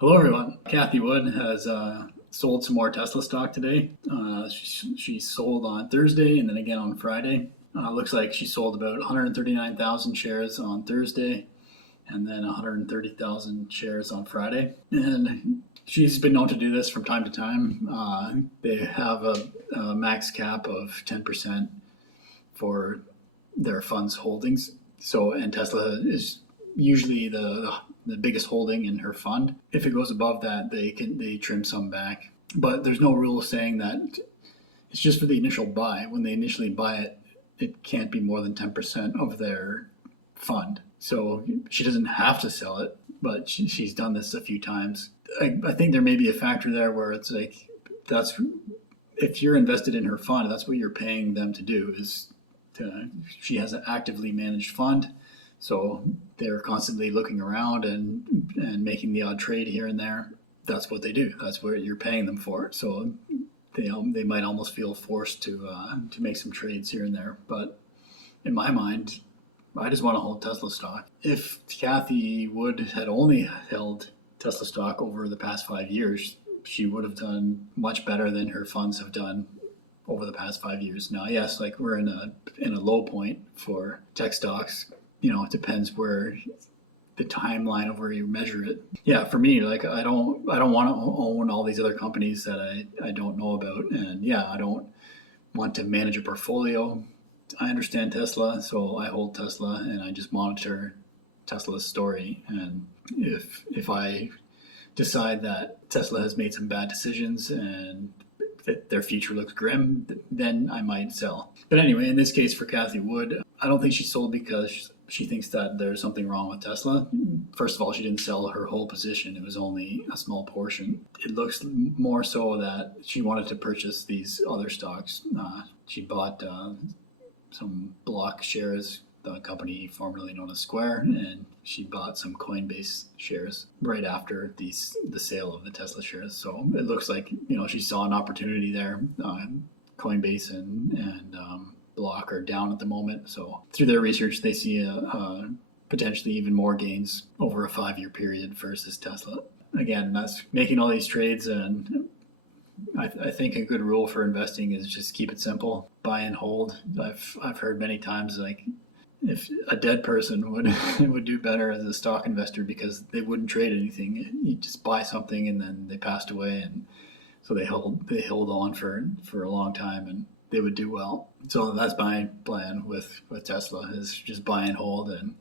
Hello, everyone. Cathie Wood has sold some more Tesla stock today. She sold on Thursday and then again on Friday. Looks like she sold about 139,000 shares on Thursday and then 130,000 shares on Friday. And she's been known to do this from time to time. They have a max cap of 10% for their funds holdings. So, and Tesla is usually the biggest holding in her fund. If it goes above that, they trim some back. But there's no rule saying that it's just for the initial buy. When they initially buy it, it can't be more than 10% of their fund. So she doesn't have to sell it, but she's done this a few times. I think there may be a factor there where it's like that's if you're invested in her fund, that's what you're paying them to do. She has an actively managed fund, so they're constantly looking around and making the odd trade here and there. That's what they do. That's what you're paying them for. So they might almost feel forced to make some trades here and there. But in my mind, I just want to hold Tesla stock. If Cathie Wood had only held Tesla stock over the past 5 years, she would have done much better than her funds have done over the past 5 years. Now, yes, like we're in a low point for tech stocks. It depends where the timeline of where you measure it. Yeah, for me, like I don't want to own all these other companies that I don't know about, and yeah, I don't want to manage a portfolio. I understand Tesla, so I hold Tesla and I just monitor Tesla's story. And if I decide that Tesla has made some bad decisions and that their future looks grim, then I might sell. But anyway, in this case for Cathie Wood, I don't think she sold because she thinks that there's something wrong with Tesla. First of all, she didn't sell her whole position. It was only a small portion. It looks more so that she wanted to purchase these other stocks. She bought some Block shares, the company formerly known as Square, and she bought some Coinbase shares right after the sale of the Tesla shares. So it looks like she saw an opportunity there. Coinbase and Block are down at the moment, so through their research, they see potentially even more gains over a 5-year period versus Tesla. Again, that's making all these trades, and I think a good rule for investing is just keep it simple, buy and hold. I've heard many times like if a dead person would do better as a stock investor because they wouldn't trade anything. You just buy something and then they passed away, and so they held on for a long time and they would do well. So that's my plan with Tesla is just buy and hold and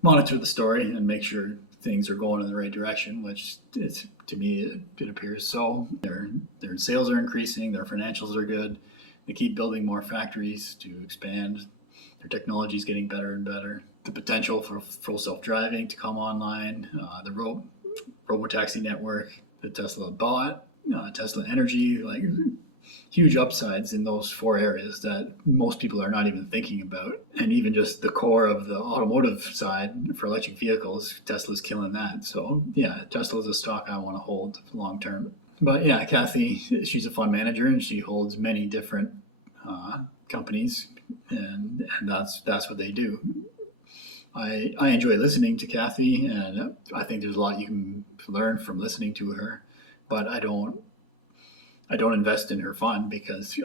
monitor the story and make sure things are going in the right direction, which to me it appears so. Their sales are increasing, their financials are good. They keep building more factories to expand. Their technology is getting better and better. The potential for full self-driving to come online, the robotaxi network that Tesla bought, Tesla Energy, like huge upsides in those 4 areas that most people are not even thinking about. And even just the core of the automotive side for electric vehicles, Tesla's killing that. So yeah, Tesla's a stock I want to hold long term. But yeah, Cathie, she's a fund manager and she holds many different companies, and that's what they do. I enjoy listening to Cathie, and I think there's a lot you can learn from listening to her. But I don't invest in her fund because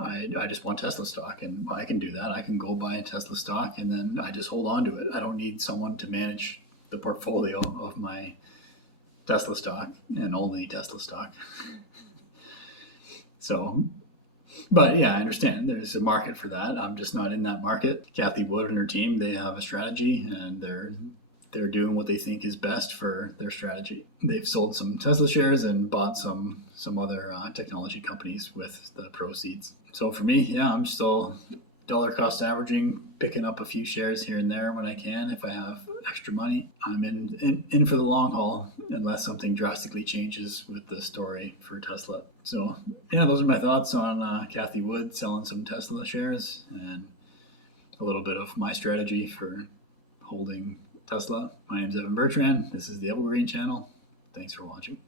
I just want Tesla stock, and I can do that. I can go buy Tesla stock and then I just hold on to it. I don't need someone to manage the portfolio of my Tesla stock and only Tesla stock. So, but yeah, I understand there's a market for that. I'm just not in that market. Cathie Wood and her team, they have a strategy and they're doing what they think is best for their strategy. They've sold some Tesla shares and bought some other technology companies with the proceeds. So for me, yeah, I'm still dollar cost averaging, picking up a few shares here and there when I can if I have extra money. I'm in for the long haul unless something drastically changes with the story for Tesla. So yeah, those are my thoughts on Cathie Wood selling some Tesla shares and a little bit of my strategy for holding Tesla. My name is Evan Bertrand. This is the Evergreen channel. Thanks for watching.